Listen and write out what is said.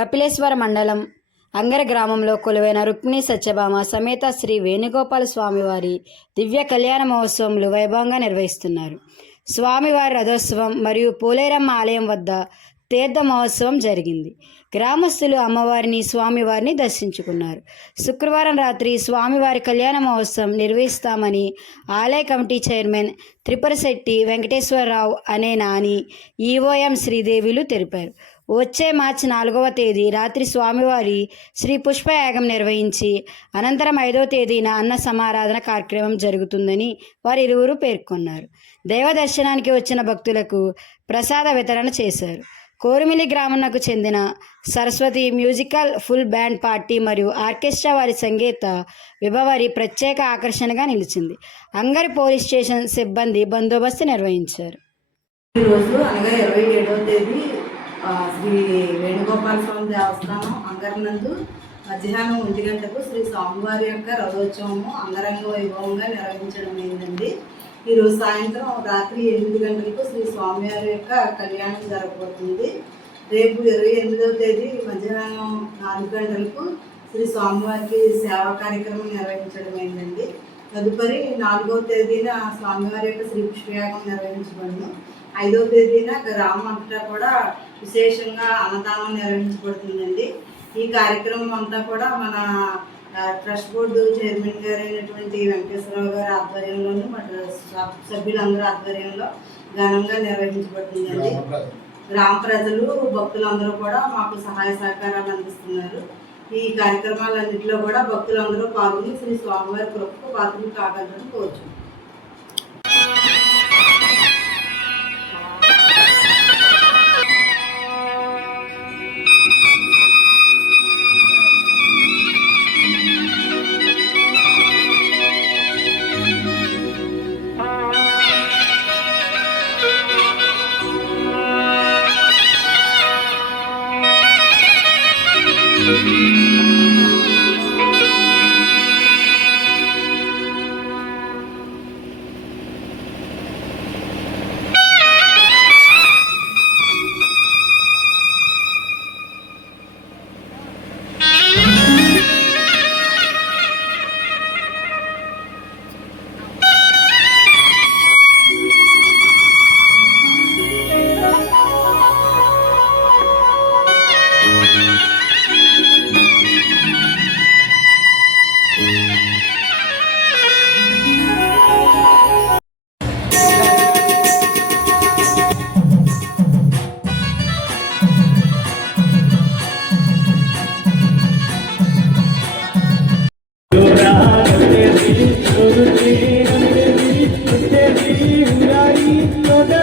కపిలేశ్వర మండలం అంగర గ్రామంలో కొలువైన రుక్మిణి సత్యభామ సమేత శ్రీ వేణుగోపాల స్వామివారి దివ్య కళ్యాణ మహోత్సవంలు వైభవంగా నిర్వహిస్తున్నారు. స్వామివారి రథోత్సవం మరియు పోలేరమ్మ ఆలయం వద్ద తీర్థ మహోత్సవం జరిగింది. గ్రామస్తులు అమ్మవారిని స్వామివారిని దర్శించుకున్నారు. శుక్రవారం రాత్రి స్వామివారి కళ్యాణ మహోత్సవం నిర్వహిస్తామని ఆలయ కమిటీ చైర్మన్ త్రిపురశెట్టి వెంకటేశ్వరరావు అనే నాని, ఈవోఎం శ్రీదేవిలు తెలిపారు. వచ్చే మార్చి 4వ తేదీ రాత్రి స్వామివారి శ్రీ పుష్పయాగం నిర్వహించి అనంతరం 5వ తేదీన అన్న సమారాధన కార్యక్రమం జరుగుతుందని వారిరువురు పేర్కొన్నారు. దైవ దర్శనానికి వచ్చిన భక్తులకు ప్రసాద వితరణ చేశారు. కోరుమిల్లి గ్రామంకు చెందిన Saraswati musical full band party మరియు ఆర్కెస్ట్రా వారి సంగీత విభవరి ప్రత్యేక ఆకర్షణగా నిలిచింది. అంగరి పోలీస్ స్టేషన్ సిబ్బంది బందోబస్తు నిర్వహించారు. ఈరోజు అనగా 27వ తేదీ శ్రీ వేణుగోపాల స్వామి దేవస్థానం అంగరనందు మధ్యాహ్నం 1 గంటకు శ్రీ స్వామివారి యొక్క రథోత్సవము అంగరంగ వైభవంగా నిర్వహించడం అయిందండి. ఈరోజు సాయంత్రం రాత్రి 8 గంటలకు శ్రీ స్వామివారి యొక్క కళ్యాణం జరగబోతుంది. రేపు 28వ తేదీ మధ్యాహ్నం 4 గంటలకు శ్రీ స్వామివారికి సేవా కార్యక్రమం నిర్వహించడం అయిందండి. తదుపరి 4వ తేదీన స్వామివారి యొక్క శ్రీ పుష్పయాగం నిర్వహించబడును. 5వ తేదీన గ్రామం అంతటా కూడా విశేషంగా అన్నదానం నిర్వహించబడుతుందండి. ఈ కార్యక్రమం అంతా కూడా మన ట్రస్ట్ బోర్డు చైర్మన్ గారు అయినటువంటి వెంకటేశ్వరరావు గారి ఆధ్వర్యంలోను మన సభ్యులందరి ఆధ్వర్యంలో ఘనంగా నిర్వహించబడుతుందండి. గ్రామ ప్రజలు భక్తులందరూ కూడా మాకు సహాయ సహకారాలు అందిస్తున్నారు. ఈ కార్యక్రమాలన్నింటిలో కూడా భక్తులందరూ పాల్గొని శ్రీ స్వామివారి కృపకు పాత్రలు కాగలరని కోరుచున్నాను. Toda